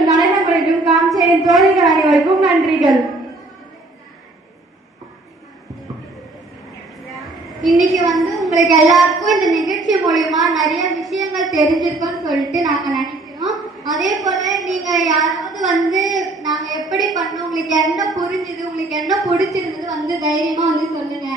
நிகழ்ச்சியில் நடனங்களிலும் காஞ்சேரின் தோழிகள் அனைவருக்கும் நன்றிகள். இன்னைக்கு உங்களுக்கு எல்லாருக்கும் இந்த நிகழ்ச்சி மூலியமா நிறைய விஷயங்கள் தெரிஞ்சிருக்கும்னு சொல்லிட்டு நாங்க நினைக்கிறோம். அதே போல நீங்க யாராவது நாங்க எப்படி பண்ணோம், உங்களுக்கு என்ன புரிஞ்சுது, உங்களுக்கு என்ன பிடிச்சிருந்தது தைரியமா சொல்லுங்க.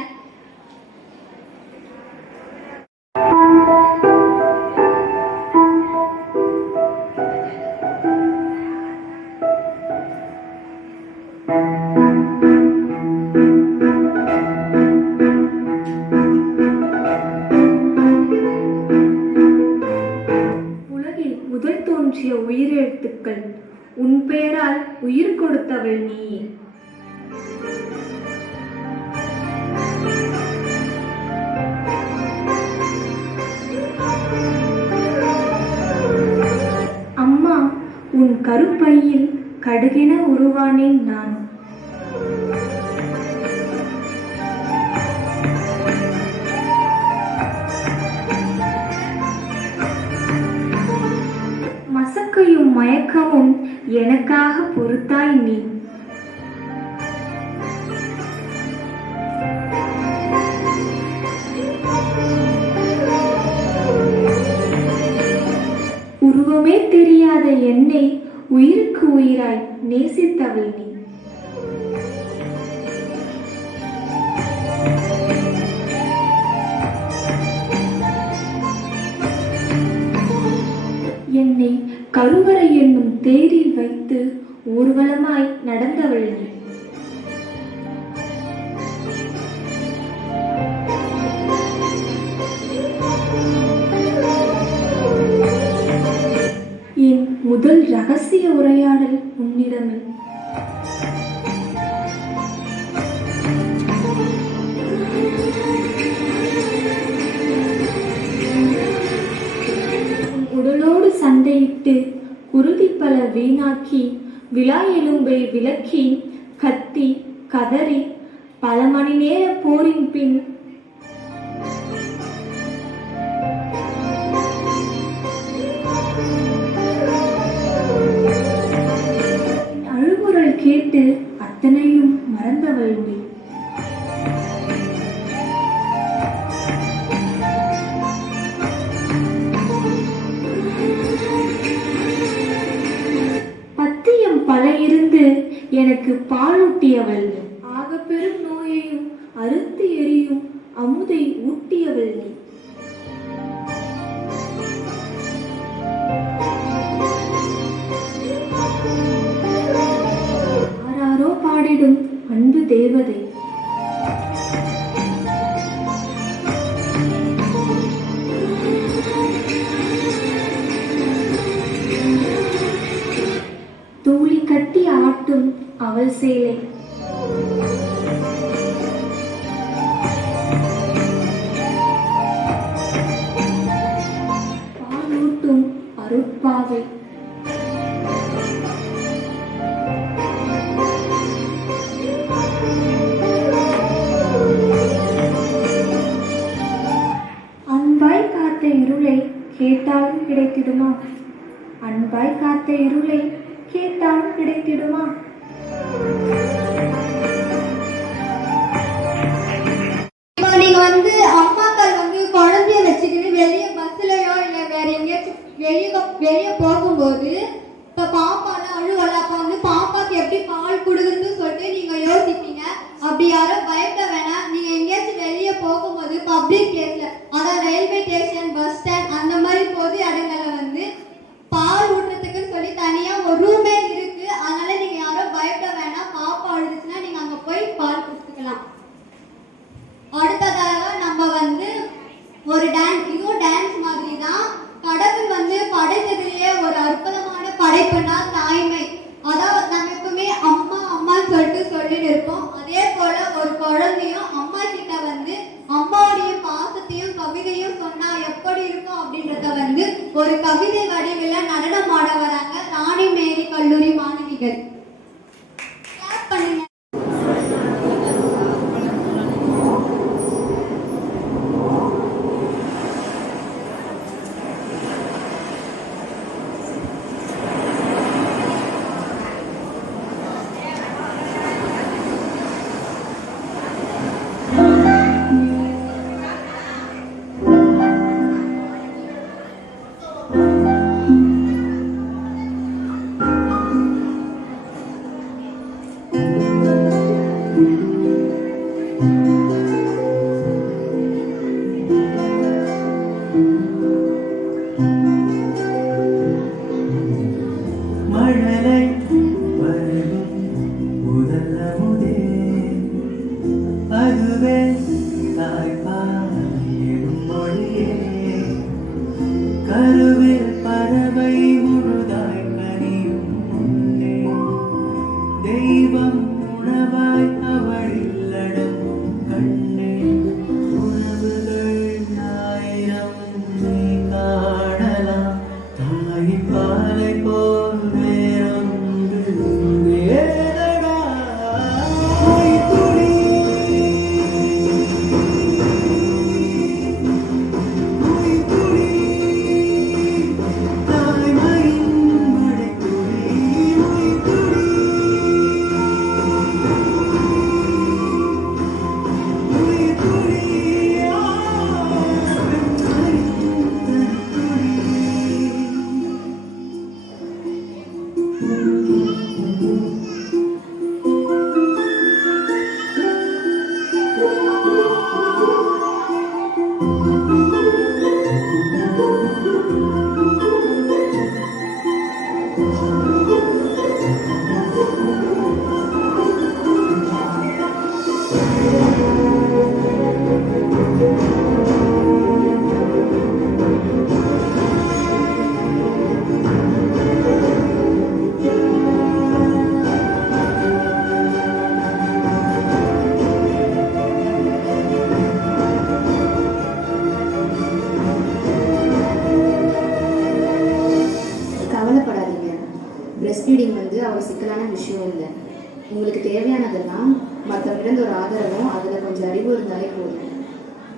உயிரெழுத்துக்கள் உன் பெயரால் உயிர் கொடுத்தவள் நீ. அம்மா, உன் கருப்பையில் கடுகென உருவானேன் நான். மசக்கையும் மயக்கமும் எனக்காக பொறுத்தாய் நீ. உருவமே தெரியாத என்னை உயிருக்கு உயிராய் நேசித்தவள் நீ. என்னை கருவறை என்னும் தேரில் வைத்து ஊர்வலமாய் நடந்தவள் நீ. என் முதல் ரகசிய உரையாடல் உன்னிடமே. உடலோடு சண்டையிட்டு குருதி பல வீணாக்கி விழா எலும்பை விலக்கி கத்தி கதறி பல மணி நேர போரின் பின் அழுகுரல் கேட்டு அத்தனையும் மறந்தவள் நீ. பல இருந்து எனக்கு பாலூட்டியவள் நீ. ஆக பெரும் நோயையும் அறுத்து எரியும் அமுதை ஊட்டியவள் நீ. ஆராரோ பாடிடும் அன்பு தேவதை. தூளி கட்டி ஆட்டும் அவள் சேலை. பாலூட்டும் அருட்பாவை. அன்பாய் காத்த இருளை கேட்டாலும் கிடைத்திடுமா? அன்பாய் காத்த இருளை கேட்டாலும் கிடைத்திடுமா? நீங்க அம்மாக்கள் குழந்தைய வச்சுக்கிட்டு வெளியே பஸ்லயோ இல்ல வேற எங்கேயாச்சும் வெளியே போகும்போது இப்ப பாப்பால அழுவல, அப்ப பாப்பாக்கு எப்படி பால் கொடுக்குறதுன்னு சொல்லிட்டு நீங்க யோசிப்பீங்க. அப்படி யாரும் பயப்பட வேணாம். நீங்க எங்கேயாச்சும் வெளியே போகும்போது பப்ளிக் பிளேஸ்ல, அதாவது ரயில்வே ஸ்டேஷன், பஸ் ஸ்டாண்ட், அந்த மாதிரி பொது இடங்கள்ல பால் ஊட்டுறதுக்குன்னு சொல்லி தனியா ஒரு ரூமே இருக்கு. அதனால நீங்க யாரும் பயப்பட வேணாம். பாப்பா அழுதுச்சுன்னா நீங்க அங்க போய் பால் கொடுத்துக்கலாம். அடுத்ததாக நம்ம ஒரு டான்ஸ், இதுவும் டான்ஸ் மாதிரி தான். கடவுள் படைத்ததுலயே ஒரு அற்புதமான மாலை போல் வேறொன்று ஏதடா துளி துளி தாய்மையின் மழைத்துளி துளி கவலைப்படாதீங்க. பிரஸ்ட் ஃபீடிங் அவ்வளோ சிக்கலான விஷயம் இல்லை. உங்களுக்கு தேவையானதெல்லாம் மற்றவங்கிட்ட ஒரு ஆதரவும் அதில் கொஞ்சம் அறிவு இருந்தாலே போதும்.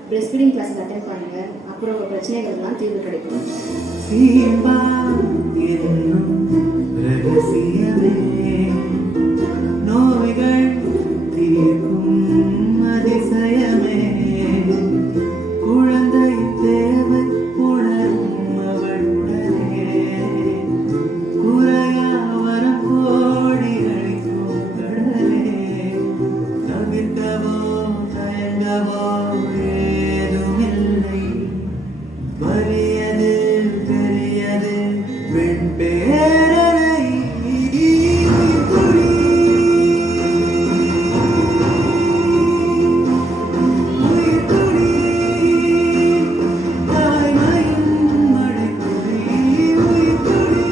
பிரஸ்ட் ஃபீடிங் கிளாஸ் அட்டென்ட் பண்ணுங்க. அப்புறம் உங்கள் பிரச்சனைகள்லாம் தீர்வு கிடைக்கும். சீமா என்னும் ரகசியமே நோய்கள் தீர்க்கும் அதிசயமே குழந்தை தேவை உணரும் அவளுடனே குறையா வரம் கோடி அளிக்கும் கடலே தவிர்க்கவோ தயங்கவோ ஏதுமில்லை வலியது பெரியது வெண்பேரலை துளி துளி தாய்மையின் மழைத்துளி துளி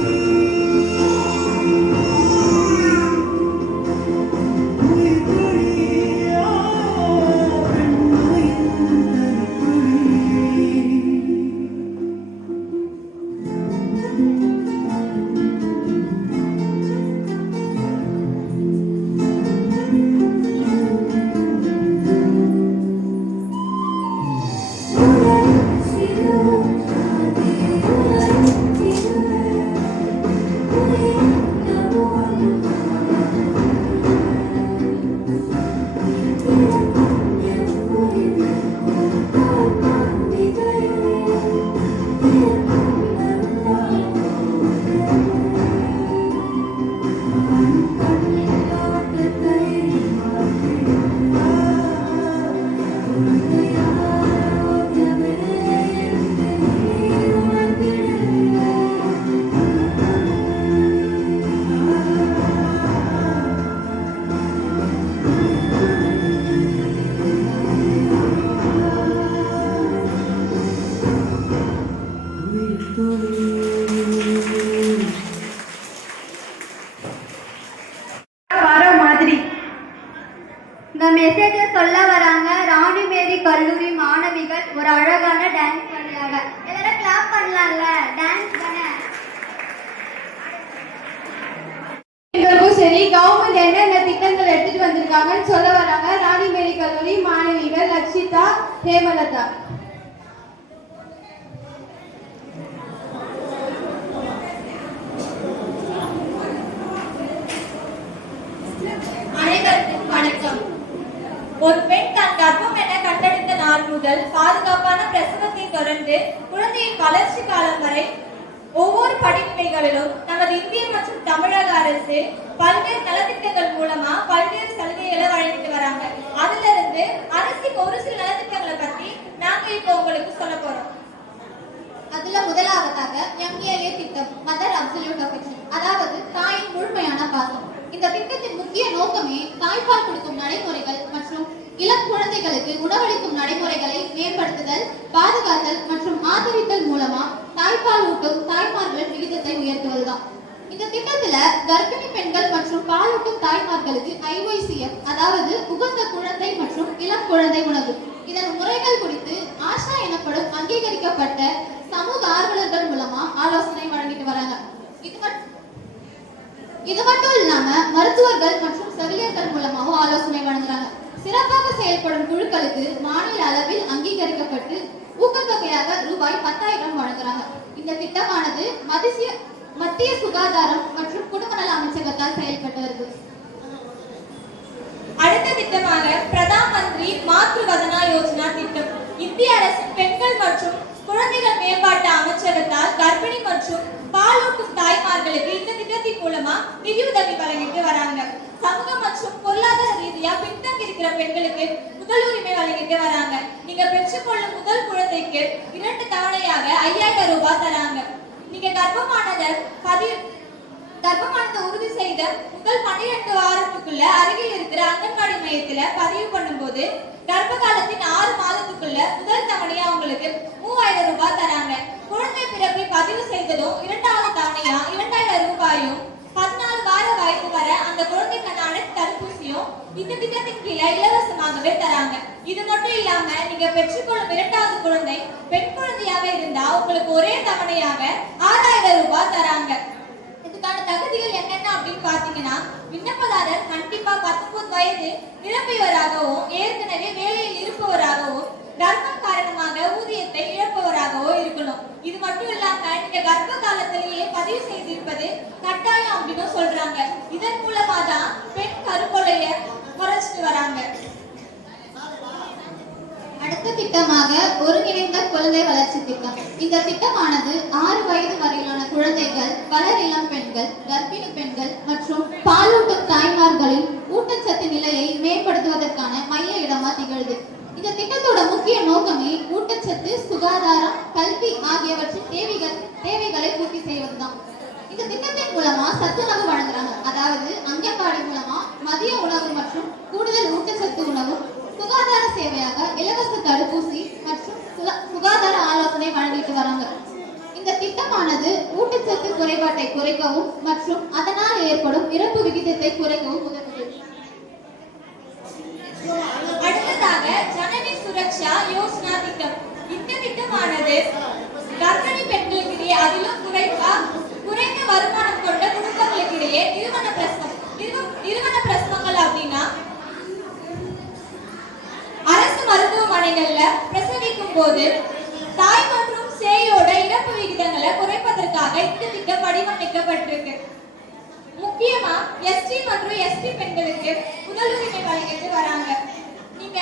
வர மாதிரி இந்த மெசேஜை சொல்ல வராங்க ராணி மேரி கல்லூரி மாணவிகள் ஒரு அழகான டான்ஸ் பண்ணுறாங்க. எல்லாரும் கிளாப் பண்ணலாம்ல, டான்ஸ் தானே. எங்களுக்கும் சரி கவர்மெண்ட் என்னென்ன திட்டங்கள் எடுத்துட்டு வந்திருக்காங்கன்னு சொல்ல வராங்க ராணி மேரி கல்லூரி மாணவிகள் லட்சிதா ஹேமலதா. அனைவருக்கும் வணக்கம். ஒரு பெண் தன் கர்ப்பம் என கண்டெடுத்த நாள் முதல் பாதுகாப்பான பிரசவத்தை தொடர்ந்து குழந்தையின் வளர்ச்சி காலம் வரை ஒவ்வொரு படிப்புகளிலும் நமது இந்திய மற்றும் தமிழக அரசு பல்வேறு நலத்திட்டங்கள் மூலமா பல்வேறு சலுகைகளை வழங்கிட்டு வராங்க. அதுல இருந்து அரசின் ஒரு சில நலத்திட்டங்களை பத்தி நாங்க இப்போ உங்களுக்கு சொல்ல போறோம். அதுல முதலாவதாக MAA திட்டம், மதர் அப்சல்யூட் அஃபெக்ஷன், அதாவது தாயின் முழுமையான பாசம். இந்த திட்டத்தின் முக்கிய நோக்கமே தாய்ப்பால் கொடுக்கும் நடைமுறைகள் மற்றும் இளம் குழந்தைகளுக்கு உணவளிக்கும் நடைமுறைகளை மேம்படுத்துதல், பாதுகாத்தல் மற்றும் ஆதரித்தல் மூலமா தாய்ப்பால் ஊட்டும் தாய்மார்கள் விகிதத்தை உயர்த்துவதுதான். இந்த திட்டத்துல கர்ப்பிணி பெண்கள் மற்றும் பாலூட்டும் தாய்மார்களுக்கு IYCF, அதாவது உகந்த குழந்தை மற்றும் இளம் குழந்தை உணவு, இதன் முறைகள் குறித்து ஆஷா எனப்படும் அங்கீகரிக்கப்பட்ட சமூக ஆர்வலர்கள் மூலமா ஆலோசனை வழங்கிட்டு வராங்க. இது மட்டும் இல்லாம மருத்துவர்கள் மற்றும் செவிலியர்கள் மூலமாகவும் ஆலோசனை வழங்குறாங்க. சிறப்பாக செயல்படும் குழுக்களுக்கு மாநில அளவில் அங்கீகரிக்கப்பட்டு ஊக்கத்தொகையாக ரூபாய் 10,000 வழங்குறாங்க. இந்த திட்டமானது மத்திய சுகாதாரம் மற்றும் குடும்ப நல அமைச்சகத்தால் செயல்பட்டு வருது. அடுத்த திட்டமாக பிரதான் மந்திரி மாத்ரு வதனா யோஜனா திட்டம். இந்திய அரசின் பெண்கள் மற்றும் குழந்தைகள் மேம்பாட்டு அமைச்சகத்தால் கர்ப்பிணி மற்றும் பாலூட்டும் தாய்மார்களுக்கு இந்த திட்டத்தின் மூலமா நிதியுதவி வழங்கிட்டு வராங்க. சமூக மற்றும் பொருளாதார ரீதியா பின்தங்கி இருக்கிற பெண்களுக்கு முதல் உரிமை வழங்கிட்டு வராங்க. நீங்க பெற்றுக்கொள்ளும் முதல் குழந்தைக்கு 2 தவணையாக 5,000 ரூபாய் தராங்க. நீங்க கர்ப்பமானதை உறுதி செய்த முதல் 12 வாரத்துக்குள்ள அருகில் இருக்கிற அங்கன்வாடி மையத்துல பதிவு பண்ணும்போது கர்ப்ப காலத்தின் 6 மாதத்துக்குள்ள முதல் தவணையா உங்களுக்கு 3,000 ரூபாய் தராங்க. குழந்தை பிறப்பை பதிவு செய்ததும் 2வது தவணையா 2,000 ரூபாயும் 14 வார வயது வர அந்த குழந்தைக்கான அனைத்து தடுப்பூசியும் இந்த திட்டத்தின் கீழே இலவசமாகவே தராங்க. இது மட்டும் இல்லாம நீங்க பெற்றுக்கொள்ளும் 2வது குழந்தை பெண் குழந்தையாக இருந்தா உங்களுக்கு ஒரே தவணையாக 6,000 ரூபாய் தராங்க. இதுக்கான தகுதிகள் என்னென்ன அப்படின்னு பாத்தீங்கன்னா, விண்ணப்பதாரர் கண்டிப்பா 19 வயது நிரம்பியவராகவும் ஏற்கனவே வேலையில் இருப்பவராகவும் கர்ப்பம் காரணமாக ஊதியத்தை இழப்பவராகவோ இருக்கணும். இது மட்டும் இல்லாம நீங்க கர்ப்ப காலத்திலேயே பதிவு செய்திருப்பது கட்டாயம் அப்படின்னு சொல்றாங்க. இதன் மூலமா தான் பெண் கருக்கொலைய குறைச்சிட்டு வராங்க. அடுத்த திட்டமாக ஒருங்கிணைந்த குழந்தை வளர்ச்சி திட்டம். இந்த திட்டமானது 6 வயது வரையிலான குழந்தைகள், வளர் இளம் பெண்கள், கர்ப்பிணி பெண்கள் மற்றும் பாலூட்டும் தாய்மார்களின் ஊட்டச்சத்து நிலையை மேம்படுத்துவதற்கான மைய இடமா திகழ்து. இந்த திட்டத்தோட முக்கிய நோக்கமே ஊட்டச்சத்து, சுகாதாரம், கல்வி ஆகியவற்றின் தேவைகளை பூர்த்தி செய்வதுதான். இந்த திட்டத்தின் மூலமா சத்துணவு வழங்குறாங்க. அதாவது அங்கன்வாடி மூலமா மதிய உணவு மற்றும் கூடுதல் ஊட்டச்சத்து உணவும், சுகாதார சேவையாக இலவச தடுப்பூசி மற்றும் சுகாதார ஆலோசனை வழங்கிட்டு வராங்க. இந்த திட்டமானது ஊட்டச்சத்து குறைபாட்டை குறைக்கவும் மற்றும் அதனால் ஏற்படும் இறப்பு விகிதத்தை குறைக்கவும் உதவுது. அடுத்ததாக ஜனனி சுரக்ஷா யோஜனா திட்டம். இந்த திட்டமானது கர்ப்பிணி பெண்களுக்கிடையே, அதிலும் குறைந்த வருமானம் கொண்ட குடும்பங்களுக்கிடையே நிறுவன பிரசவங்கள் அப்படின்னா அரசு மருத்துவமனைகள்ல பிரசவிக்கும் போது தாய் மற்றும் சேயோட இறப்பு விகிதங்களை குறைப்பதற்காக இந்த திட்டம் வடிவமைக்கப்பட்டிருக்கு. முக்கியமா எஸ்டி மற்றும் எஸ்டி பெண்களுக்கு முதல் உரிமை வழங்கிட்டு வராங்க. நீங்க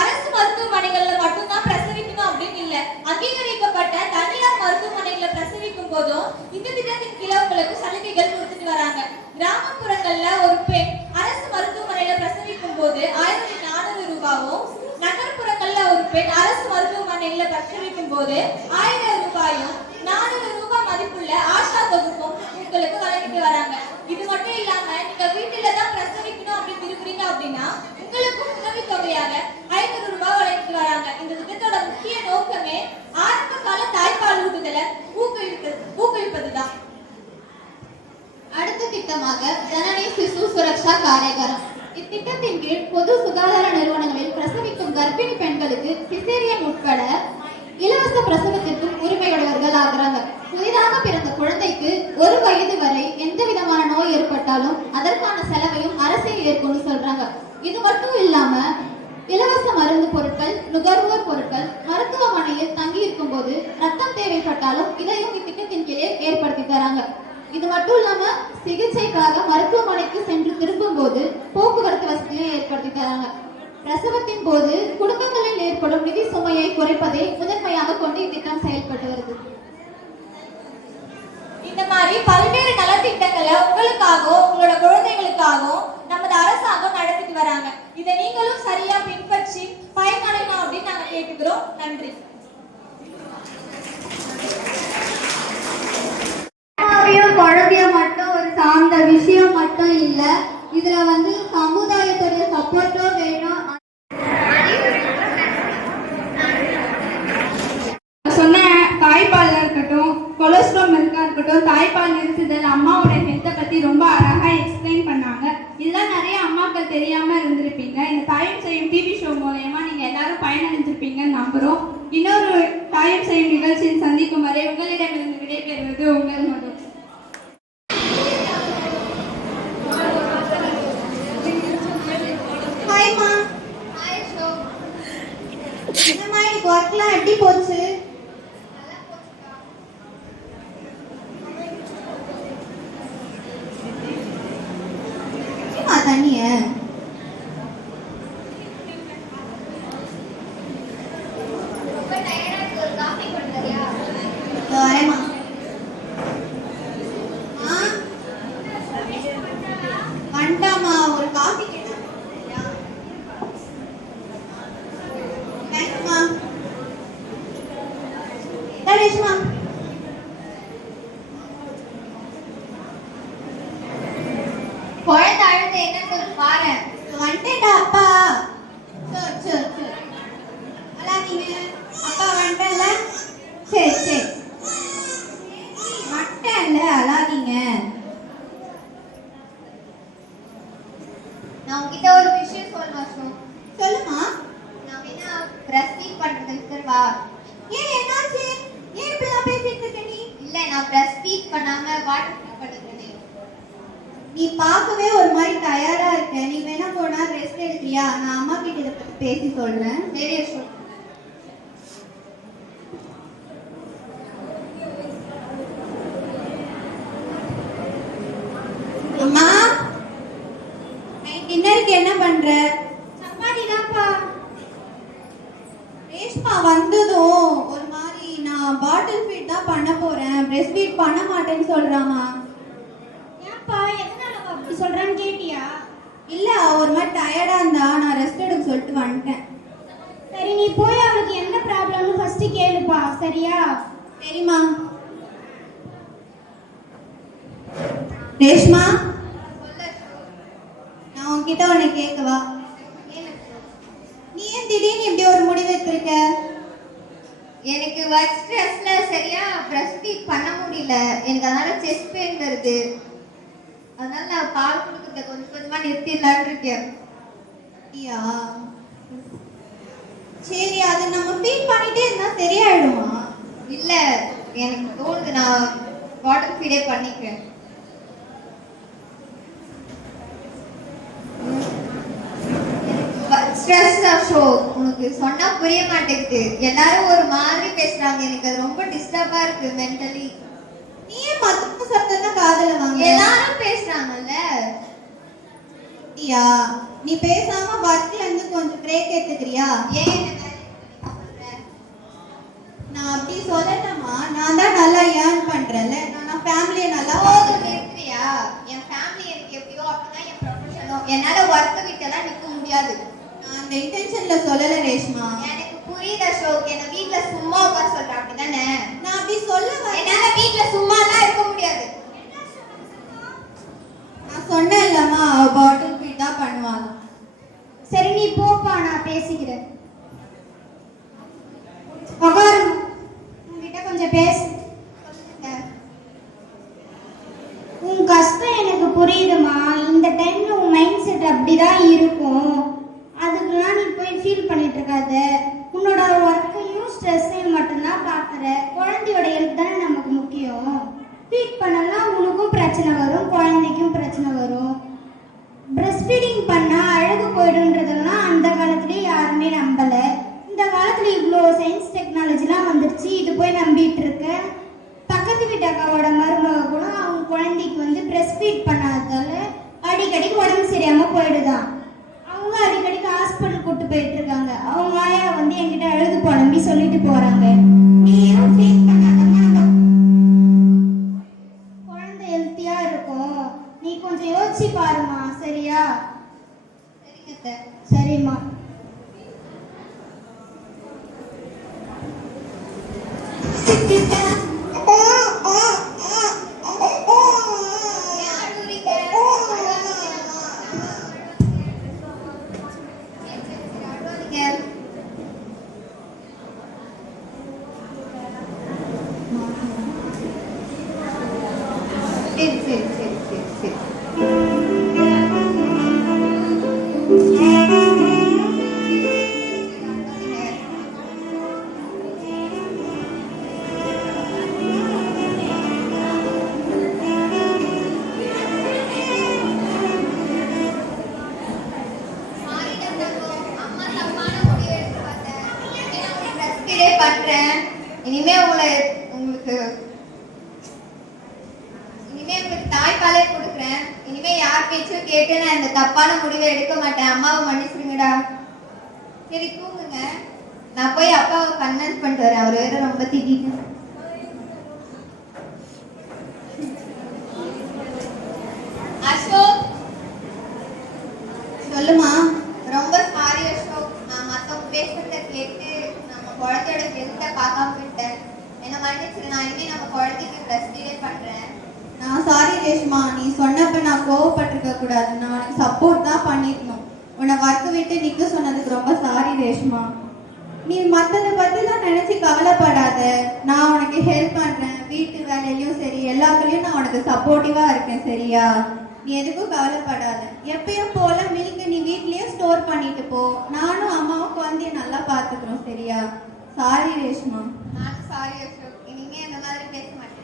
அரசு மருத்துவமனைகள்ல மட்டும்தான் பிரசவிக்கணும் அப்படின்னு இல்ல, அங்கீகரிக்கப்பட்ட தனியார் மருத்துவமனைகள்ல பிரசவிக்கும் போதும் இந்த திட்டத்தின் கீழே உங்களுக்கு சலுகைகள் கொடுத்துட்டு வராங்க. கிராமப்புறங்கள்ல ஒரு பெண் அரசு மருத்துவமனையில பிரசவிக்கும் போது 1,400 ரூபாயும், நகர்ப்புறங்கள்ல ஒரு பெண் அரசு மருத்துவமனையில பிரசவிக்கும் போது 1,000 ரூபாயும் 400 ரூபாய் மதிப்புள்ள ஆஷா தொகுப்பும் உங்களுக்கு வழங்கிட்டு வராங்க. இது மட்டும் இல்லாம நீங்க வீட்டுல தான் பிரசவிக்கணும் அப்படின்னு விரும்புறீங்க அப்படின்னா உங்களுக்கும் உதவித்தொகையாக 500 ரூபாய் வழங்கிட்டு வராங்க. இந்த திட்டத்தோட முக்கிய நோக்கமே ஆரம்ப கால தாய்ப்பால் ஊட்டுதலை ஊக்குவிப்பதுதான். அடுத்த திட்டமாக ஜனனி சிசு சுரக்ஷா காரியகரம். இத்திட்டத்தின் கீழ் பொது சுகாதார நிறுவனங்களில் பிரசவிக்கும் கர்ப்பிணி பெண்களுக்கு சிசேரியன் உட்பட இலவச பிரசவத்திற்கும் உரிமையுடையவர்கள் ஆகிறாங்க. புதிதாக பிறந்த குழந்தைக்கு 1 வயது வரை எந்த விதமான நோய் ஏற்பட்டாலும் அதற்கான செலவையும் அரசே ஏற்கனவே சொல்றாங்க. இது மட்டும் இல்லாம இலவச மருந்து பொருட்கள், நுகர்வோர் பொருட்கள், மருத்துவமனையில் தங்கி இருக்கும் போது ரத்தம் தேவைப்பட்டாலும் இதையும் இத்திட்டத்தின் கீழே ஏற்படுத்தி தராங்க. இது மட்டும் இல்லாம சிகிச்சைக்காக மருத்துவமனைக்கு சென்று திரும்பும் போது போக்குவரத்து வசதியை ஏற்படுத்தி தராங்க. பிரசவத்தின் போது குடும்பங்களில் ஏற்படும் நிதி சுமையை குறைப்பதை முதன்மையாக கொண்டு இத்திட்டம் செயல்பட்டு வருது. இந்த மாதிரி பல்வேறு நலத்திட்டங்களை உங்களுக்காகவும் உங்களோட குழந்தைகளுக்காகவும் நமது அரசாங்கம் நடத்திட்டு வராங்க. இதை நீங்களும் சரியா பின்பற்றி பயனடையணும் அப்படின்னு நாங்க கேட்டுக்கிறோம். நன்றி. குழந்தைய மட்டும் ஒரு சார்ந்த விஷயம் மட்டும் இல்ல, இதுல சமுதாயத்துடைய சப்போர்ட்டும் வேணும். சொன்ன தாய்ப்பால் இருக்கட்டும், கொலஸ்ட்ரால் மில்கா இருக்கட்டும், தாய்ப்பால் நிறுத்துதல், அம்மாவோட ஹெல்த்தை பத்தி ரொம்ப அழகா எக்ஸ்பிளைன் பண்ணாங்க. இதெல்லாம் நிறைய அம்மாக்கள் தெரியாம இருந்திருப்பீங்க. இந்த தாயம் செய்யும் டிவி ஷோ மூலமா நீங்க எல்லாரும் பயனடைஞ்சிருப்பீங்கன்னு நம்புறோம். இன்னொரு தாயம் செய்யும் நிகழ்ச்சியில் சந்திக்கும் வரை உங்களிடமிருந்து விடைபெறுவது உங்கள் மது. தண்ணிய. வரேம்மா. வந்துட்டாமா, ஒரு காஃபி கேட்டேன். தேங்க்ஸ்மா. ரேஷ்மா, குழந்தை அழுது என்ன சொல்லு பாரு. வந்துட்டேன்டா அப்பா. சரி சரி சரி, அழாதீங்க. அப்பா வந்துட்டேன்ல. சரி சரி, வந்துட்டேன்ல, அழாதீங்க. நான் உங்ககிட்ட ஒரு விஷயம் சொல்லணும் அசோக். சொல்லுமா. நான் வேணா பிரஸ்ட் ஃபீட் பண்றதுக்கு வா. ஏன் என்னாச்சு? ஏன் இப்படிலாம் பேசிட்டு இருக்க நீ? இல்ல, நான் பிரஸ்ட் ஃபீட் பண்ணாம வாட்டர் ஃபீட் பண்ணிக்கிறேன். நீ பார்க்கவே ஒரு மாதிரி டயர்டா இருக்க. நீ வேணா போனா ரெஸ்ட் எடுக்கிறியா? நான் அம்மா கிட்ட இதை பத்தி பேசி சொல்றேன். சரி அசோக். அம்மா, நைட் டின்னருக்கு என்ன பண்ற? சப்பாத்தி தான்ப்பா. ரேஷ்மா வந்ததும் ஒரு மாதிரி நான் பாட்டில் ஃபீட் தான் பண்ண போறேன், பிரஸ்ட் ஃபீட் பண்ண மாட்டேன்னு சொல்றாமா. ஏன்ப்பா, எதனால அப்படி சொல்றான்னு கேட்டியா? இல்ல, ஒரு மாதிரி டயர்டா இருந்தா, நான் ரெஸ்ட் எடுக்க சொல்லிட்டு வந்துட்டேன். சரி, நீ போய் அவளுக்கு என்ன ப்ராப்ளம்னு ஃபர்ஸ்ட் கேளுப்பா, சரியா? சரிம்மா. ரேஷ்மா, நான் உன்கிட்ட ஒன்னு கேட்கவா? நீ ஏன் திடீர்னு இப்படி ஒரு முடிவு எடுத்திருக்க? எனக்கு ஒர்க் ஸ்ட்ரெஸ்ல சரியா பிரஸ்ட் ஃபீட் பண்ண முடியல. எனக்கு அதனால செஸ்ட் பெயின் வருது. அதனால நான் பால் குடிக்கிறத கொஞ்சம் கொஞ்சமா நிறுத்திடலான்னு இருக்கேன். அப்படியா? சரி, அதை நம்ம ஃபீட் பண்ணிட்டே இருந்தா சரியாயிடுமா? இல்ல, எனக்கு தோணுது நான் வாட்டர் ஃபீடே பண்ணிக்கிறேன். ஸ்ட்ரெஸ் அசோக், உனக்கு சொன்னா புரிய மாட்டேங்குது. எல்லாரும் ஒரு மாதிரி பேசுறாங்க. எனக்கு அது ரொம்ப டிஸ்டர்பா இருக்கு மென்டலி. நீ ஏன் மத்தவங்க சத்தம் காதல வாங்க? எல்லாரும் பேசுறாங்கல்ல. அப்படியா? நீ பேசாம ஒர்க்ல இருந்து கொஞ்சம் பிரேக் எடுத்துக்கிறியா? ஏன் என்ன வேலைக்கு சொல்ற? நான் அப்படி சொல்லட்டமா, நான் தான் நல்லா ஏர்ன் பண்றேன்ல, நான் ஃபேமிலியை நல்லா போதும், நிறுத்துறியா? என் ஃபேமிலி எனக்கு எப்படியோ அப்படிதான் என் ப்ரொஃபஷனோ. என்னால ஒர்க் விட்டெல்லாம் நிற்க முடியாது. நான் அந்த இன்டென்ஷன்ல சொல்லல ரேஷ்மா. எனக்கு புரியுது அசோக். என்ன வீட்ல சும்மா உட்கார சொல்ற அப்படிதானே? நான் அப்படி சொல்ல வரேன். என்னால வீட்ல சும்மாலாம் இருக்க முடியாது. நான் சொன்னேன்லம்மா, அவ பாட்டில் ஃபீட் தான் பண்ணுவாங்க. சரி, நீ போப்பா, நான் பேசிக்கிறேன். உட்காரு, உன்கிட்ட கொஞ்சம் பேசு. உன் கஷ்டம் எனக்கு புரியுதுமா. இந்த டைம்ல உன் மைண்ட் செட் அப்படிதான் இருக்கும். அதுக்கெல்லாம் நீ போய் ஃபீல் பண்ணிட்டு இருக்காத. உன்னோட ஒர்க்கையும் ஸ்ட்ரெஸ்ஸையும் மட்டும்தான் பார்க்குற. குழந்தையோட ஹெல்த் தானே நமக்கு முக்கியம். ஃபீட் பண்ணலாம் உனக்கும் பிரச்சனை வரும், குழந்தைக்கும் பிரச்சனை வரும். பிரஸ்ட் ஃபீடிங் பண்ணால் அழகு போயிடுன்றதெல்லாம் அந்த காலத்துலேயே யாருமே நம்பலை. இந்த காலத்தில் இவ்வளோ சயின்ஸ் டெக்னாலஜிலாம் வந்துருச்சு, இது போய் நம்பிட்டு இருக்க. பக்கத்து வீட்டு அக்காவோட மருமக கூட அவங்க குழந்தைக்கு வந்து பிரஸ்ட் ஃபீட் பண்ணாததால அடிக்கடி உடம்பு சரியாமல் போயிடுதான். அவங்க அடிக்கடிக்கு ஹாஸ்பிட்டல் கூட்டு போயிட்டு இருக்காங்க. அவங்க ஆயா வந்து என்கிட்ட அழுது புலம்பி சொல்லிட்டு போறாங்க, நீயும் ஃபீட் பண்ணாதம்மா, குழந்தை ஹெல்த்தியா இருக்கும். நீ கொஞ்சம் யோசிச்சு பாருமா, சரியா? சரிங்க. சரிம்மா. சரி சரி சரி சரி சரி. பண்றேன். இனிமே உங்களுக்கு இனிமே உங்களுக்கு தாய்ப்பாலே கொடுக்குறேன். இனிமே யார் பேச்சும் கேட்டு நான் இந்த தப்பான முடிவை எடுக்க மாட்டேன். அம்மாவை மன்னிச்சிருங்கடா. சரி தூங்குங்க. நான் போய் அப்பாவை கன்வின்ஸ் பண்ணிட்டு வரேன். அவர் வேற ரொம்ப திட்டிட்டு. அசோக், சொல்லுமா. ரொம்ப சாரி அசோக், நான் மத்தவங்க பேசுறத கேட்டு நம்ம குழந்தையோட ஹெல்த்தை பார்க்காம விட்டேன். என்ன மன்னிச்சிரு. நான் இனிமே நம்ம குழந்தைக்கு பிரஸ்ட் ஃபீட் பண்றேன். நான் சாரி ரேஷ்மா, நீ சொன்னப்ப நான் கோவப்பட்டிருக்க கூடாது. நான் உனக்கு சப்போர்ட் தான் பண்ணிருக்கணும். உன்னை வறுத்து விட்டு நிக்க சொன்னதுக்கு ரொம்ப சாரி ரேஷ்மா. நீ மற்றதை பற்றிலாம் நினச்சி கவலைப்படாத. நான் உனக்கு ஹெல்ப் பண்ணுறேன். வீட்டு வேலையிலையும் சரி எல்லாத்துலேயும் நான் உனக்கு சப்போர்ட்டிவாக இருக்கேன். சரியா? நீ எதுக்கும் கவலைப்படாத. எப்பயும் போல மில்க் நீ வீட்லேயே ஸ்டோர் பண்ணிட்டு போ. நானும் அம்மாவும் குழந்தைய நல்லா பார்த்துக்கிறோம். சரியா? சாரி ரேஷ்மா. நானும் சாரி அசோக். இனிமே அந்த மாதிரி பேச மாட்டேன்.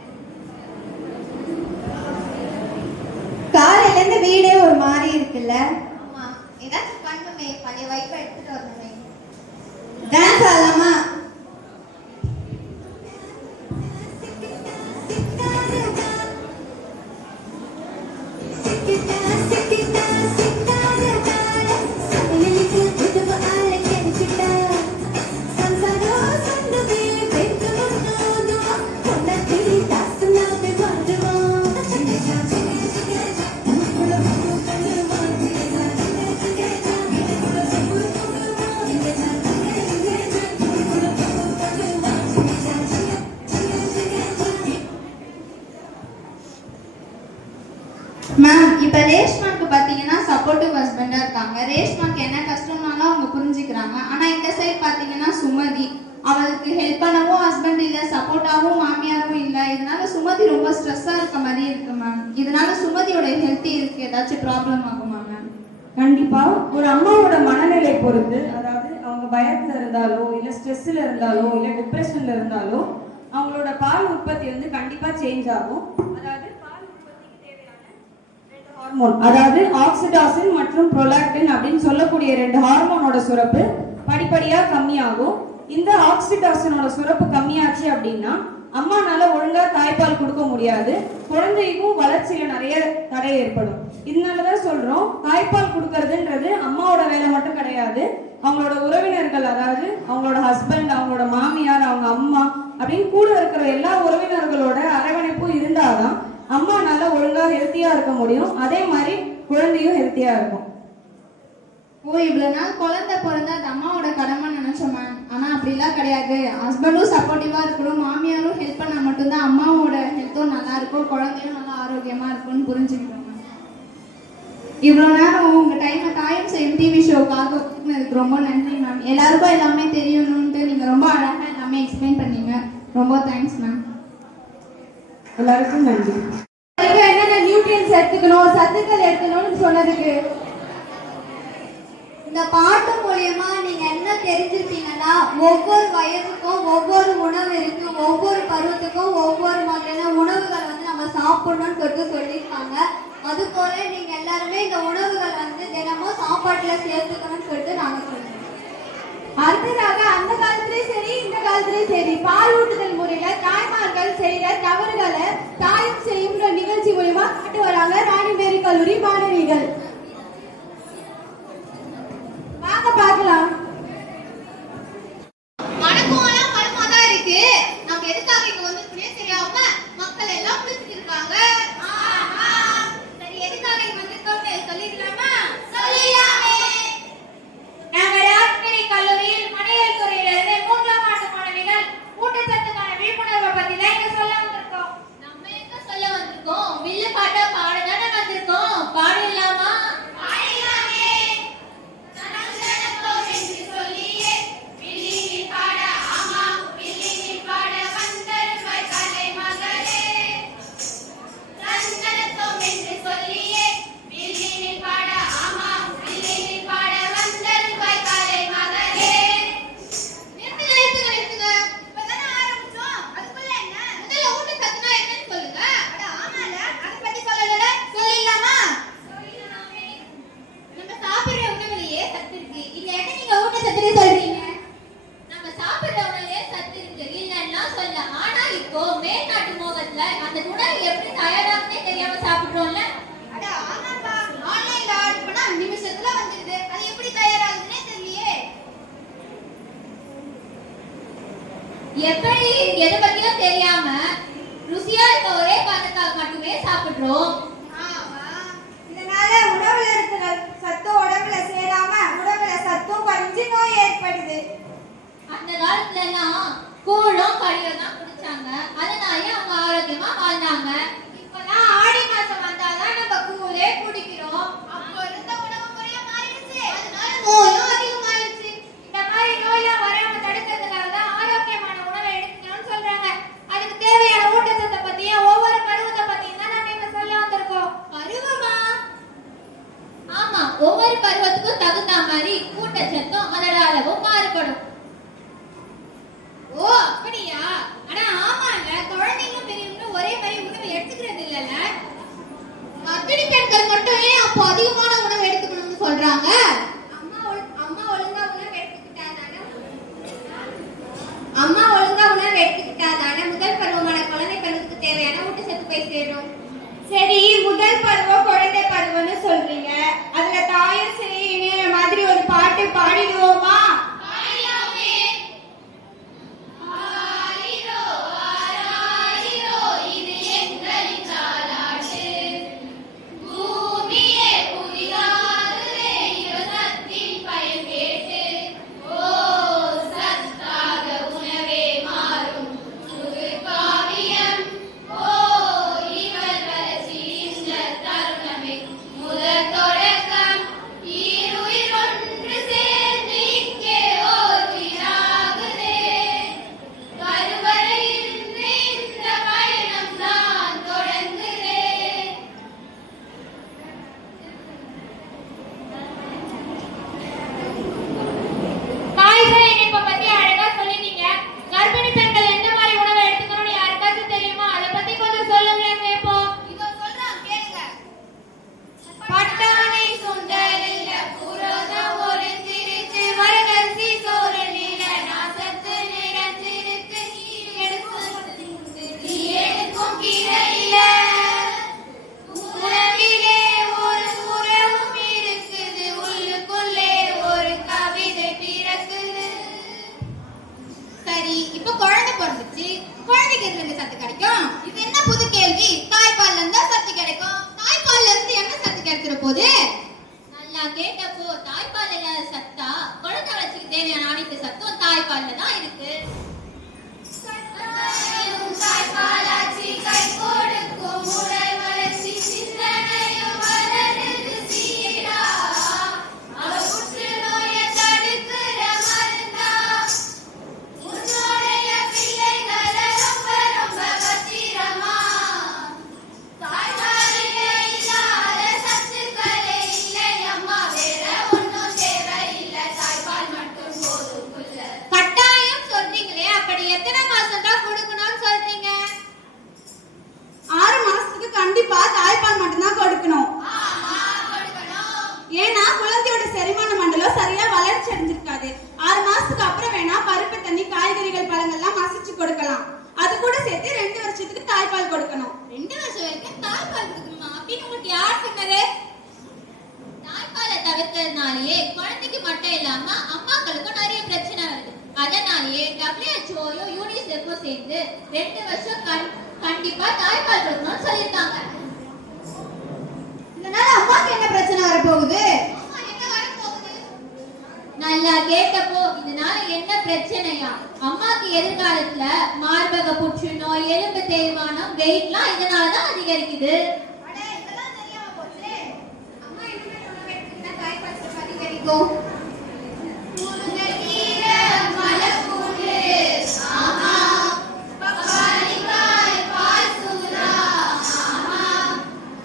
காலையிலேருந்து வீடே ஒரு மாதிரி இருக்குல்ல? ஆமாம், ஏதாச்சும் பண்ணுமே. பழைய வைப்பை எடுத்துகிட்டு வரணுமே. டான்ஸ் ஆடலாமா? மேம், இப்போ ரேஷ்மாக்கு பார்த்தீங்கன்னா சப்போர்ட்டிவ் ஹஸ்பண்டாக இருக்காங்க. ரேஷ்மாக்கு என்ன கஷ்டம்னாலும் அவங்க புரிஞ்சுக்கிறாங்க. ஆனால் இந்த சைட் பார்த்தீங்கன்னா சுமதி, அவளுக்கு ஹெல்ப் பண்ணவும் ஹஸ்பண்ட் இல்லை, சப்போர்ட்டாகவும் மாமியாரும் இல்லை. இதனால சுமதி ரொம்ப ஸ்ட்ரெஸ்ஸாக இருக்க மாதிரி இருக்கு மேம். இதனால சுமதியோட ஹெல்த்தி இருக்கு ஏதாச்சும் ப்ராப்ளம் ஆகுமா மேம்? கண்டிப்பா ஒரு அம்மாவோட மனநிலை பொறுத்து, அதாவது அவங்க பயத்துல இருந்தாலோ இல்ல ஸ்ட்ரெஸ்ல இருந்தாலோ இல்ல டிப்ரெஷன்ல இருந்தாலோ அவங்களோட பால் உற்பத்தி வந்து கண்டிப்பா சேஞ்ச் ஆகும். அதாவது பால் உற்பத்திக்கு தேவையான 2 ஹார்மோன், அதாவது ஆக்சிடாசின் மற்றும் புரோலாக்டின் அப்படின்னு சொல்லக்கூடிய 2 ஹார்மோனோட சுரப்பு படிப்படியா கம்மியாகும். இந்த ஆக்சிடாசினோட சுரப்பு கம்மியாச்சு அப்படின்னா அம்மானால ஒழுங்கா தாய்ப்பால் கொடுக்க முடியாது. குழந்தைக்கும் வளர்ச்சியில நிறைய தடை ஏற்படும். இதனாலதான் சொல்றோம், தாய்ப்பால் கொடுக்கறதுன்றது அம்மாவோட வேலை மட்டும் கிடையாது. அவங்களோட உறவினர்கள், அதாவது அவங்களோட ஹஸ்பண்ட், அவங்களோட மாமியார், அவங்க அம்மா அப்படின்னு கூட இருக்கிற எல்லா உறவினர்களோட அரவணைப்பும் இருந்தாதான் அம்மானால ஒழுங்கா ஹெல்த்தியா இருக்க முடியும். அதே மாதிரி குழந்தையும் ஹெல்த்தியா இருக்கும். ஓ, இவ்வளோ நாள் குழந்தை பிறந்தா அது அம்மாவோட கடமை நினைச்சோம் மேம். ஆனால் அப்படிலாம் கிடையாது. ஹஸ்பண்டும் சப்போர்ட்டிவாக இருக்கணும், மாமியாரும் ஹெல்ப் பண்ணால் மட்டும்தான் அம்மாவோட ஹெல்த்தும் நல்லா இருக்கும், குழந்தையும் நல்லா ஆரோக்கியமாக இருக்கும்னு புரிஞ்சுக்கிட்டோம் மேம். இவ்வளோ நேரம் உங்கள் டைமை தாயும் செய்யும் டிவி ஷோக்காக எனக்கு ரொம்ப நன்றி மேம். எல்லாருக்கும் எல்லாமே தெரியணும்ட்டு நீங்கள் ரொம்ப அழகாக எல்லாமே எக்ஸ்பிளைன் பண்ணீங்க. ரொம்ப தேங்க்ஸ் மேம். எல்லாருக்கும் நன்றி. என்னென்ன நியூட்ரியன்ஸ் எடுத்துக்கணும், சத்துக்கள் எடுத்துக்கணும்னு சொன்னதுக்கு. இந்த பாட்டு மூலியமா நீங்க என்ன தெரிஞ்சிருப்பீங்கன்னா, ஒவ்வொரு வயதுக்கும் ஒவ்வொரு உணவு இருக்கு, ஒவ்வொரு பருவத்துக்கும் ஒவ்வொரு மாதிரியான உணவுகள் வந்து நம்ம சாப்பிடணும்னு சொல்லியிருக்காங்க. அது போல நீங்க எல்லாருமே இந்த உணவுகள் வந்து தினமும் சாப்பாட்டுல சேர்த்துக்கணும்னு சொல்லிட்டு நாங்க சொல்றோம். அடுத்ததாக அந்த காலத்திலயும் சரி இந்த காலத்திலயும் சரி பால் ஊட்டுதல் முறையில தாய்மார்கள் செய்யற தவறுகளை தாயும் செய்யுங்கிற நிகழ்ச்சி மூலமா காட்டு வராங்க ராணிமேரி கல்லூரி மாணவிகள். வாங்க பார்க்கலாம். மனக்கும் மனமா தான் இருக்கு. நம்ம எதுக்காக இங்க வந்திருக்கே தெரியாம மக்கள் எல்லாம் பிடிச்சிட்டு இருக்காங்க. சரி, எதுக்காக இங்க வந்திருக்கோம்னு சொல்லிடலாமா? சொல்லிடலாமே. நாங்க ராஜ்கிரி கல்லூரியில் மனையல் துறையிலிருந்து 3ஆம் ஆண்டு மாணவிகள் ஊட்டச்சத்துக்கான விழிப்புணர்வை பத்தி தான் இங்க சொல்ல வந்திருக்கோம். நம்ம எங்க சொல்ல வந்திருக்கோம்? வில்லு பாட்டா பாட தானே வந்திருக்கோம். பாடிடலாமா? பாடிடலாமே. சனசனத்தோம் என்று சொல்லியே வில்லினில் பாட, ஆமா வில்லினில் பாட வந்தருவாய் கலை மகளே. சனசனத்தோம் என்று சொல்லியே வில்லினில் பாட, ஆமா வில்லினில் பாட வந்தருவாய் கலை மகளே. நிறுத்துங்க. இப்பதானே ஆரம்பிச்சோம். அதுக்குள்ள என்ன? முதல்ல ஊட்டச்சத்துனா என்னன்னு சொல்லுங்க. அட ஆமால, அதை பத்தி சொல்லல. சொல்லிடலாமா? சொல்லிடலாமே. நம்ம சாப்பிடுற உணவுலயே சத்து இருக்கு. இந்த என்ன நீங்க ஊட்டச்சத்துன்னு சொல்றீங்க? நம்ம சாப்பிடுற உணவுலயே சத்து இருக்கு இல்லன்னா சொல்ல. ஆனா இப்போ மேல்நாட்டு மோகத்துல அந்த உணவு எப்படி தயாராகுதுன்னே தெரியாம எதை பத்தியும் தெரியாம ருசியா இருக்க ஒரே காரணத்துக்காக மட்டுமே சாப்பிடுறோம். இதனால உணவுல இருக்கிற சத்து உடம்புல சேராம உடம்புல சத்தும் குறைஞ்சு நோய் ஏற்படுது. அந்த காலத்துல எல்லாம் கூழும் களியும் தான் குடிச்சாங்க. அதனாலே அவங்க ஆரோக்கியமா வாழ்ந்தாங்க. இப்பெல்லாம் ஆடி மாசம் வந்தாதான் நம்ம கூழே குடிக்கிறோம். அப்போ இருந்த உணவு முறையா மாறிடுச்சு. அதனால நோயும் அதிகமாயிருச்சு. இந்த மாதிரி நோயெல்லாம் வராம தடுக்கிறதுக்காக தான் ஆரோக்கியமான உணவை எடுக்கணும்னு சொல்றாங்க. அதுக்கு தேவையான ஊட்டச்சத்தை பத்தியும் ஒவ்வொரு பருவத்தை பத்தியும் தான் நம்ம இப்ப சொல்ல வந்திருக்கோம். பருவமா? ஆமா, ஒவ்வொரு பருவத்துக்கும் தகுந்த மாதிரி ஊட்டச்சத்தும் அதோட அளவும் மாறுபடும். ஓ அப்படியா? ஆனா ஆமாங்க, குழந்தைங்க பெரியவங்க ஒரே மாதிரி உணவு எடுத்துக்கிறது இல்லைல்ல. கர்ப்பிணி பெண்கள் மட்டும் ஏன் அப்போ அதிகமான உணவு எடுத்துக்கணும்னு சொல்றாங்க? அம்மா ஒழுங்கா உணவு எடுத்துக்கிட்டாதானே முதல் பருவமான குழந்தை பருவத்துக்கு தேவையான ஊட்டச்சத்து போய் சேரும். சரி, முதல் பருவம் குழந்தை பருவம்னு சொல்றீங்க. அதுல தாயும் சரி இணைய மாதிரி ஒரு பாட்டு பாடிடுவோமா? நல்லா கேட்டப்போ தாய்ப்பால் இல்லாத சத்தா குழந்தை வளர்ச்சிக்கு தேவையான அனைத்து சத்தும் தாய்ப்பால்ல தான் இருக்கு. தாய்ப்பாலாச்சி கை கொடுக்கும் உடல் வளர்ச்சி சிந்தனையும் வளருது சீரா. அவ புற்றுநோயை தடுக்கிற மருந்தா. உன்னுடைய பிள்ளைகளை ரொம்ப ரொம்ப பத்திரமா. தாய்ப்பாலிலே இல்லாத சத்துக்களே இல்லை அம்மா, வேற ஒன்றும் தேவையில்லை, தாய்ப்பால் மட்டும் போதும் புள்ள. கட்டாயம் சொல்றீங்களே, அப்படி எத்தனை மாசம் தான் கொடுக்கணும்னு சொல்றீங்க? 6 மாசத்துக்கு கண்டிப்பா தாய்ப்பால் மட்டும்தான் கொடுக்கணும். ஏன்னா குழந்தையோட செரிமான மண்டலம் சரியா வளர்ச்சி அடைஞ்சிருக்காது. 6 மாசத்துக்கு அப்புறம் வேணா பருப்பு தண்ணி, காய்கறிகள், பழங்கள்லாம் மசிச்சு கொடுக்கலாம். அது கூட சேர்த்து 2 வருஷத்துக்கு தாய்ப்பால் கொடுக்கணும். 2 வருஷம் வரைக்கும் தாய்ப்பால் கொடுக்கணுமா அப்படின்னு உங்களுக்கு யார் சொன்னது? தாய்ப்பாலை தவிர்த்ததுனாலேயே குழந்தைக்கு மட்டும் இல்லாம அம்மாக்களுக்கும் நிறைய பிரச்சனை வருது. அதனாலேயே WHO யூனிசெஃப்பும் சேர்ந்து 2 வருஷம் கண்டிப்பா தாய்ப்பால் கொடுக்கணும்னு சொல்லியிருக்காங்க. இதனால அம்மாக்கு என்ன பிரச்சனை வரப்போகுது? நல்லா கேட்டப்போ இதனால என்ன பிரச்சனையா? அம்மாக்கு எதிர்காலத்துல மார்பக புற்றுநோய், எலும்பு தேய்மானம், வெயிட்லாம் இதனாலதான் அதிகரிக்குது. முருங்கைக்கீரை, மலைப்பூண்டு, ஆஹா, பப்பாளிக்காய், பால் சூறா, ஆஹா,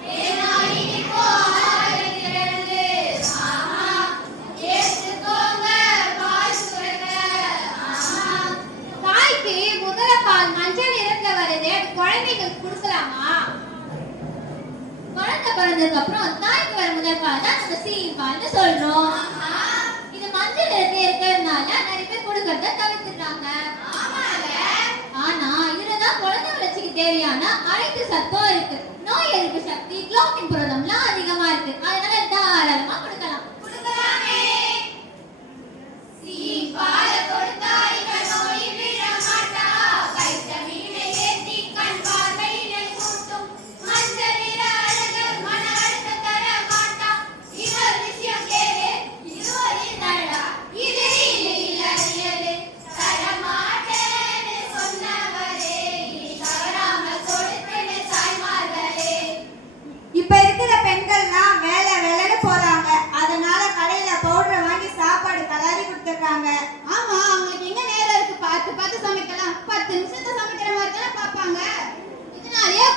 தேனாய் இனிக்கும் ஆரக்கிழங்கு, ஆஹா, ஏத்துக்கோங்க பால் சுரங்க, ஆஹா. தாய்க்கு முதல பால் மஞ்சள் நிறத்துல வருது, அது குழந்தைங்களுக்கு கொடுக்கலாமா? குழந்தை பிறந்ததுக்கு அப்புறம் தாய்க்கு வர முதல் பால் தான் நம்ம சீம்பால்னு சொல்றோம். இது மஞ்சள் நிறத்துல இருக்கிறதுனால நிறைய பேர் கொடுக்கறத தவிர்த்துறாங்க. ஆனா இதுலதான் குழந்தை வளர்ச்சிக்கு தேவையான அனைத்து சத்தும் இருக்கு. நோய் எதிர்ப்பு சக்தி, குளோபின் புரதம்லாம் அதிகமா இருக்கு. அதனால தாராளமா கொடுக்கலாம். சீம்பால் கொடுத்தா இவ நோய் விட மாட்டா.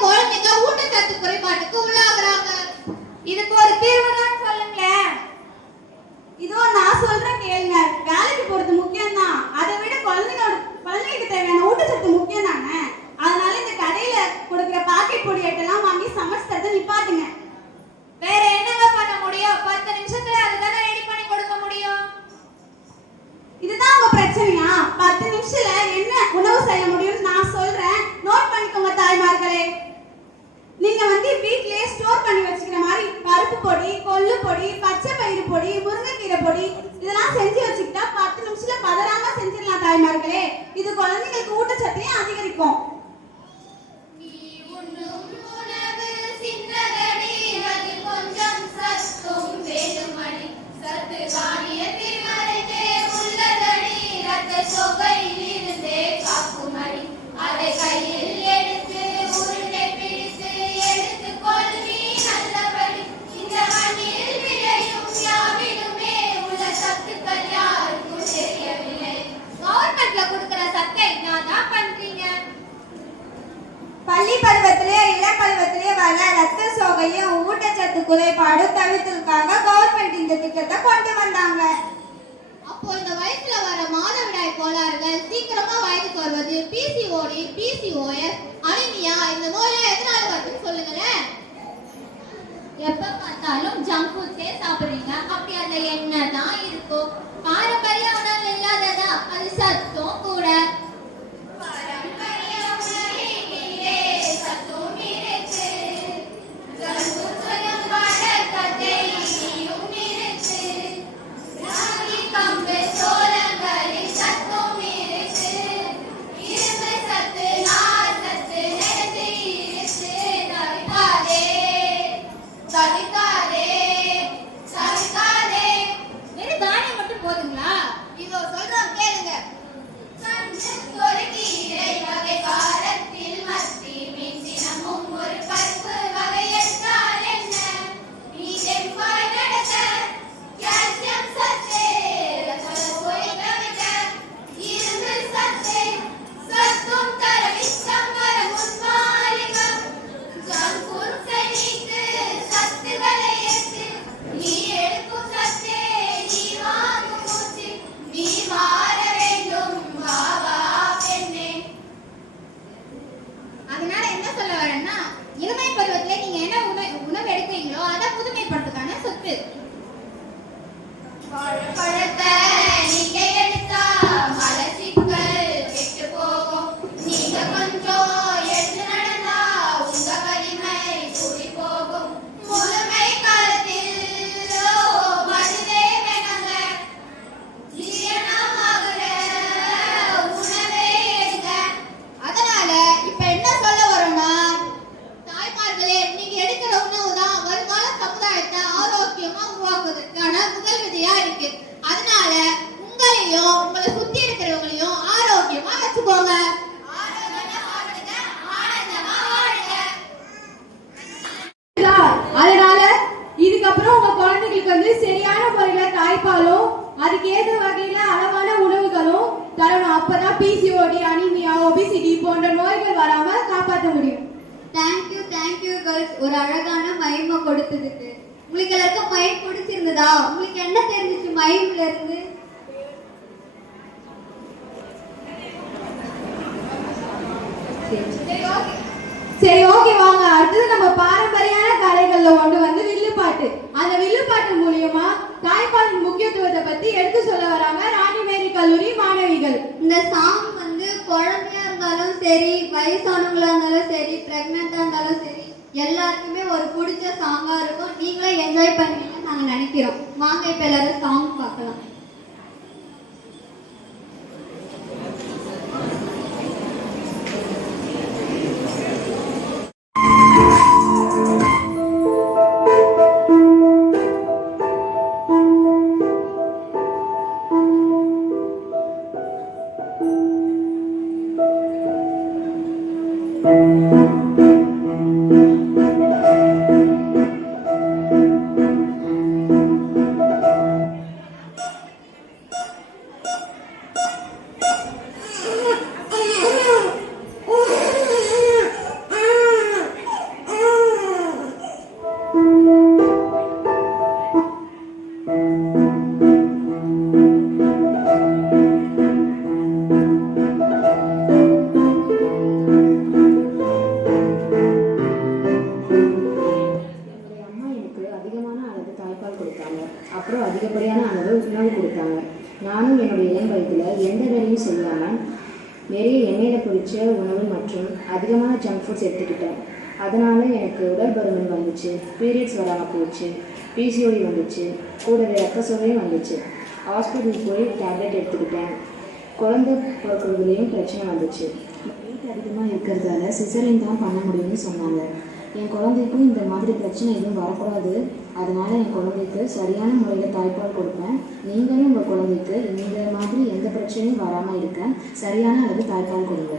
குழந்தைங்க ஊட்டச்சத்து குறைபாட்டுக்கு உள்ளாகுறாங்க. இதுக்கு ஒரு தீர்வு தான் சொல்லுங்களேன். இதோ நான் சொல்றேன் கேளுங்க. வேலைக்கு போறது முக்கியம் தான், அதை விட குழந்தைங்களுக்கு தேவையான ஊட்டச்சத்து முக்கியம் தானே. அதனால இந்த கடையில கொடுக்குற பாக்கெட் பொடி ஐட்டெல்லாம் வாங்கி சமைச்சதை நிப்பாட்டுங்க. வேற என்னங்க பண்ண முடியும்? 10 நிமிஷத்துல அதுதானே ரெடி பண்ணி கொடுக்க முடியும். இதுதான் உங்க பிரச்சனையா? 10 நிமிஷத்துல என்ன உணவு செய்ய முடியும்னு நான் சொல்றேன், நோட் பண்ணிக்கோங்க தாய்மார்களே. நீங்க வீட்லயே ஸ்டோர் பண்ணி வச்சுக்கிற மாதிரி பருப்பு பொடி, கொள்ளு பொடி, பச்சை பயிறு பொடி, முருங்கைக்கீரை பொடி இதெல்லாம் செஞ்சு வச்சுக்கிட்டா 10 நிமிஷத்துல பதறாம செஞ்சிடலாம் தாய்மார்களே. இது குழந்தைங்களுக்கு ஊட்டச்சத்தையும் அதிகரிக்கும். அதை கையில் எடுத்து உருண்டை பிடித்து எடுத்து கொள்வி நல்லபடி. இந்த மண்ணில் விளையும் யாவிலுமே உள்ள சத்துக்கள் யாருக்கும் தெரியவில்லை. கவர்மெண்ட்ல கொடுக்கிற சத்தை நான் தான் பண்றீங்க. பள்ளி பருவத்திலேயே இளப்பருவத்திலேயே வர ரத்த சோகையும் ஊட்டச்சத்து குறைபாடும் தவிர்த்ததுக்காக கவர்மெண்ட் இந்த திட்டத்தை கொண்டு வந்தாங்க. அப்போ இந்த வயசுல வர மாதவிடாய் கோளாறுகள், சீக்கிரமா வயதுக்கு வருவது, PCOD, PCOS, அனிமியா இந்த நோயெல்லாம் எதனால வருதுன்னு சொல்லுங்களேன். எப்ப பார்த்தாலும் ஜங்க் ஃபுட்ஸே சாப்பிடுறீங்க. அப்படி அதுல என்னதான் இருக்கும்? பாரம்பரிய உணவு இல்லாததா? அது சத்தும் கூட. பாரம்பரிய உணவிலே சத்தும் இருக்கு. ஜங்க் ஃபுட்ஸ் வழக்கத்தை இனியும் இருக்கு. ராகி, கம்பு, சோளங்களில் சத்தும் இருக்கு. இரும்பு சத்து, நார் சத்து நிறைந்து இருக்கு. தவிர்க்காதே, தவிர்க்காதே, தவிர்க்காதே. வெறும் தானியம் மட்டும் போதுங்களா? இதோ சொல்றோம் கேளுங்க. கண்ணு ஒரு கீரை வகை, காரத்தில் மத்தி மீன், தினமும் ஒரு பருப்பு வகை எடுத்தால் என்ன? நீ செவ்வாய் நடக்க கால்சியம் சத்து, ரத்தப்போய் கவித இரும்பு சத்து, சத்தும் தர விஷம் வர முன்மாலிகம். ஜங்க் ஃபுட்ஸை நீக்கு, சத்துக்களை ஏற்று. நீ எடுக்கும் சத்தே நீ வாங்கும் மூச்சு. நீ மாற வேண்டும், வா வா பெண்ணே. அதனால என்ன சொல்ல வரேன்னா, இளமை பருவத்திலே நீங்க என்ன உணவு எடுக்கிறீங்களோ அதை புதுமைப்படுத்துக்கான சொத்து. பழத்தை நீங்க எடுத்தா மலச்சிக்கல் கெட்டு போகும். நீங்க கொஞ்சம் எடுத்து நடந்தா உங்க வலிமை கூடி போகும். முழுமை காலத்தில் மருந்தே வேணாங்க. ஜீரணமாகிற உணவே எடுங்க. அதனால இப்ப என்ன சொல்ல வரோம்னா, தாய்மார்களே, நீங்க எடுக்கிற உணவு தான் வருங்கால சமுதாயத்தை ஆரோக்கியமா உருவாக்குவதற்கான முதல் விதையா இருக்கு. அதனால உங்களையும் உங்களை சுத்தி இருக்கிறவங்களையும் ஆரோக்கியமா வச்சுக்கோங்க. அதனால இதுக்கப்புறம் உங்க குழந்தைகளுக்கு சரியான முறையில தாய்ப்பாலும் அதுக்கு ஏற்ற வகையில அளவான உணவுகளும் தரணும். அப்பதான் PCOD, அனிமியா, ஒபிசிட்டி போன்ற நோய்கள் வராம காப்பாற்ற முடியும். தேங்க்யூ கேர்ள்ஸ், ஒரு அழகான மைமை கொடுத்ததுக்கு. உங்களுக்கு எல்லாருக்கும் மைம் பிடிச்சிருந்ததா? உங்களுக்கு என்ன தெரிஞ்சிச்சு மைம்ல இருந்து? சரி, ஓகே, வாங்க அடுத்தது நம்ம பாரம்பரியான கலைகள்ல ஒன்று வில்லுப்பாட்டு. அந்த வில்லுப்பாட்டு மூலியமா தாய்ப்பாலின் முக்கியத்துவத்தை பத்தி எடுத்து சொல்ல வராங்க ராணிமேரி கல்லூரி மாணவிகள். இந்த சாங் குழந்தையா இருந்தாலும் சரி, வயசானவங்களா இருந்தாலும் சரி, பிரெக்னெண்டா இருந்தாலும் சரி, எல்லாருக்குமே ஒரு பிடிச்ச சாங்கா இருக்கும். நீங்களும் என்ஜாய் பண்ணுவீங்கன்னு நாங்க நினைக்கிறோம். வாங்க இப்ப எல்லாரும் சாங் பார்க்கலாம். என்னுடைய அம்மா எனக்கு அதிகமான அளவு தாய்ப்பால் கொடுத்தாங்க. அப்புறம் அதிகப்படியான அளவு உணவு கொடுத்தாங்க. நானும் என்னுடைய இளம் வயதில் எந்த வேலையும் செய்யாமல் நிறைய எண்ணெயில் பொரிச்ச உணவு மற்றும் அதிகமான ஜங்க் ஃபுட்ஸ் எடுத்துக்கிட்டேன். அதனால் எனக்கு உடல் பருமன் வந்துச்சு, பீரியட்ஸ் வராமல் போச்சு, பிசிஓடி வந்துச்சு, கூடவே ரத்த சோகையும் வந்துச்சு. ஹாஸ்பிட்டல் போய் டேப்லெட் எடுத்துக்கிட்டேன். குழந்தை பிறக்கிறதுலேயும் பிரச்சனை வந்துச்சு. வெயிட் அதிகமாக இருக்கிறதால சிசரின் தான் பண்ண முடியும்னு சொன்னாங்க. என் குழந்தைக்கும் இந்த மாதிரி பிரச்சனை எதுவும் வரக்கூடாது, அதனால் என் குழந்தைக்கு சரியான முறையில் தாய்ப்பால் கொடுப்பேன். நீங்களும் உங்கள் குழந்தைக்கு இந்த மாதிரி எந்த பிரச்சனையும் வராமல் இருக்க சரியான அளவு தாய்ப்பால் கொடுங்க.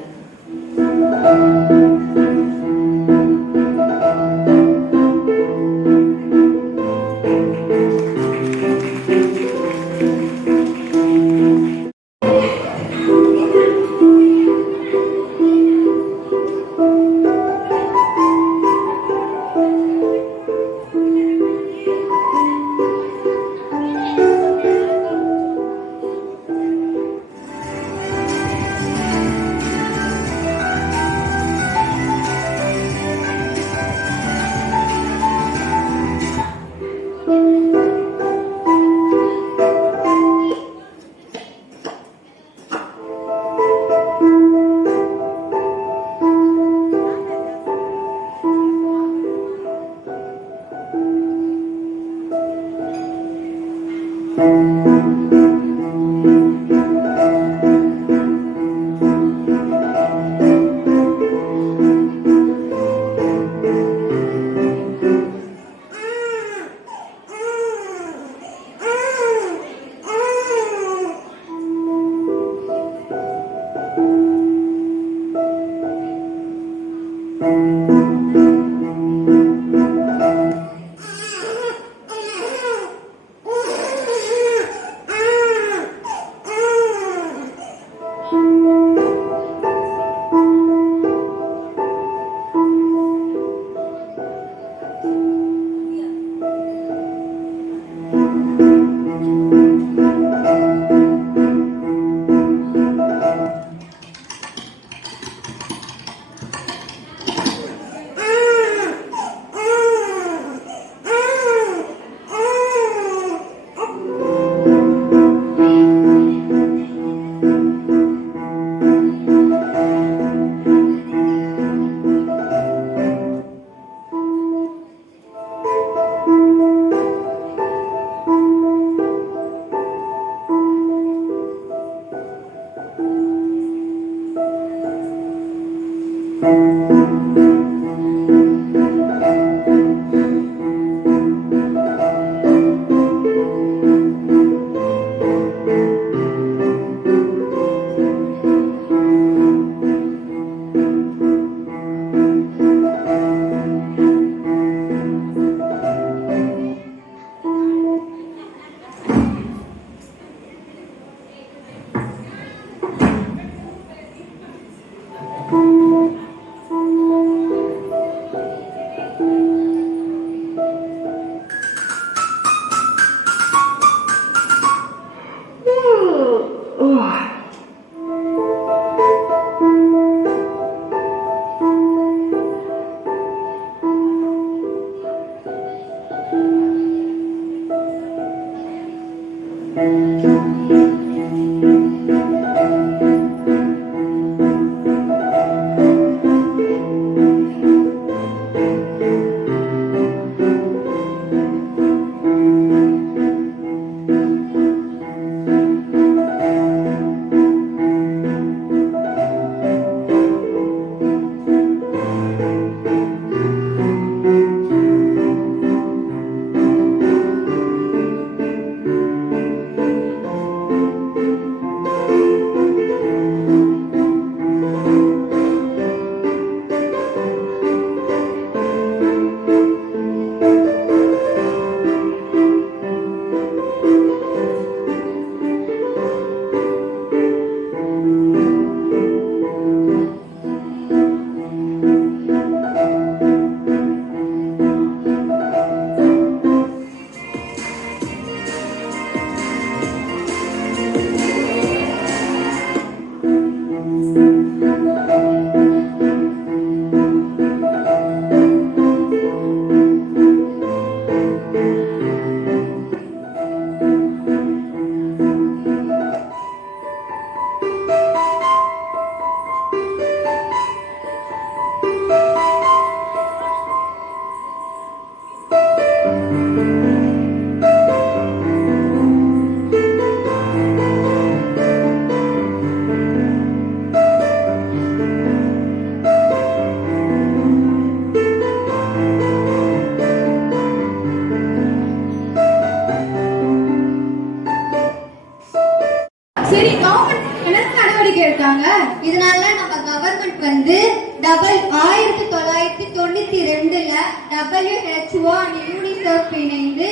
சரி, கவர்மெண்ட் என்ன நடவடிக்கை எடுத்தாங்க? இதனால நம்ம கவர்மெண்ட் வந்து 1992ல WHO and UNICEF இணைந்து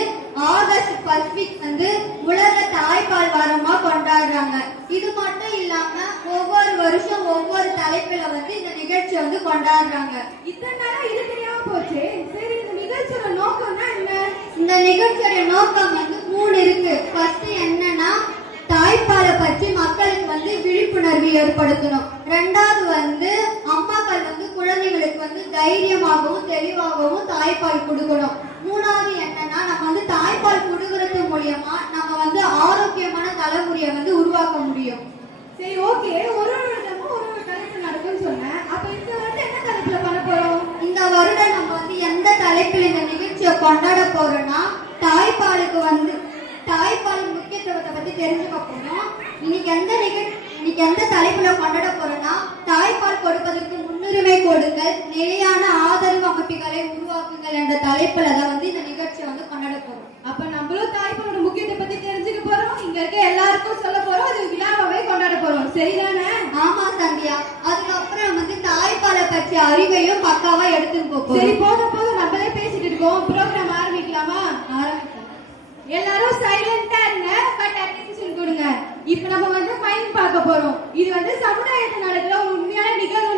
ஆகஸ்ட் ஃபர்ஸ்ட் வீக் வந்து உலக தாய்ப்பால் வாரமா கொண்டாடுறாங்க. இது மட்டும் இல்லாம ஒவ்வொரு வருஷம் ஒவ்வொரு தலைப்புல வந்து இந்த நிகழ்ச்சி வந்து கொண்டாடுறாங்க. இத்தனை நாளா இது தெரியாம போச்சு. சரி, இந்த நிகழ்ச்சியோட நோக்கம்னா என்ன? இந்த நிகழ்ச்சியோட நோக்கம் வந்து 3 இருக்கு. ஃபர்ஸ்ட் என்னன்னா தாய்ப்பாலை பற்றி மக்களுக்கு வந்து விழிப்புணர்வு ஏற்படுத்தணும். ரெண்டாவது வந்து அம்மாக்கள் வந்து குழந்தைகளுக்கு வந்து தைரியமாகவும் தெளிவாகவும் தாய்ப்பால் கொடுக்கணும். மூணாவது என்னன்னா நம்ம வந்து தாய்ப்பால் கொடுக்கறது மூலியமா நம்ம வந்து ஆரோக்கியமான தலைமுறையை வந்து உருவாக்க முடியும். சரி, ஓகே. ஒரு வருடமும் ஒரு தலைப்பு நடக்கும்னு சொன்னேன். அப்ப இந்த வருடம் என்ன தலைப்புல பண்ண போறோம்? இந்த வருடம் நம்ம வந்து எந்த தலைப்பில் இந்த நிகழ்ச்சியை கொண்டாட போறோம்னா தாய்ப்பாலுக்கு வந்து தாய்ப்பால் முக்கியத்துவத்தை பத்தி தெரிஞ்சுக்க போறோம். இன்னைக்கு எந்த தலைப்புல கொண்டாட போறோம்னா தாய்ப்பால் கொடுப்பதற்கு முன்னுரிமை கொடுங்கள், நிலையான ஆதரவு அமைப்புகளை உருவாக்குங்கள் என்ற தலைப்புல தான் வந்து இந்த நிகழ்ச்சியை வந்து கொண்டாட போறோம். அப்ப நம்மளும் தாய்ப்பாலோட முக்கியத்தை பத்தி தெரிஞ்சுக்க போறோம். இங்க இருக்க எல்லாருக்கும் சொல்ல போறோம். அது விழாவாவே கொண்டாட போறோம். சரிதானே? ஆமா சந்தியா. அதுக்கப்புறம் வந்து தாய்ப்பாலை பற்றிய அறிவையும் பக்காவா எடுத்துன்னு போறோம். சரி, போதும் நம்மளே பேசிட்டு இருக்கோம். ப்ரோக்ராம் ஆரம்பிக்கலாமா? ஆரம்பிக்கலாம். எல்லாரும் சைலண்டா இருங்க. பட் அட்டென்ஷன் கொடுங்க. இப்போ நம்ம வந்து ஃபைன் பார்க்க போறோம். இது வந்து சமுதாயத்தில் நடக்கிற உண்மையான நிகழ்வு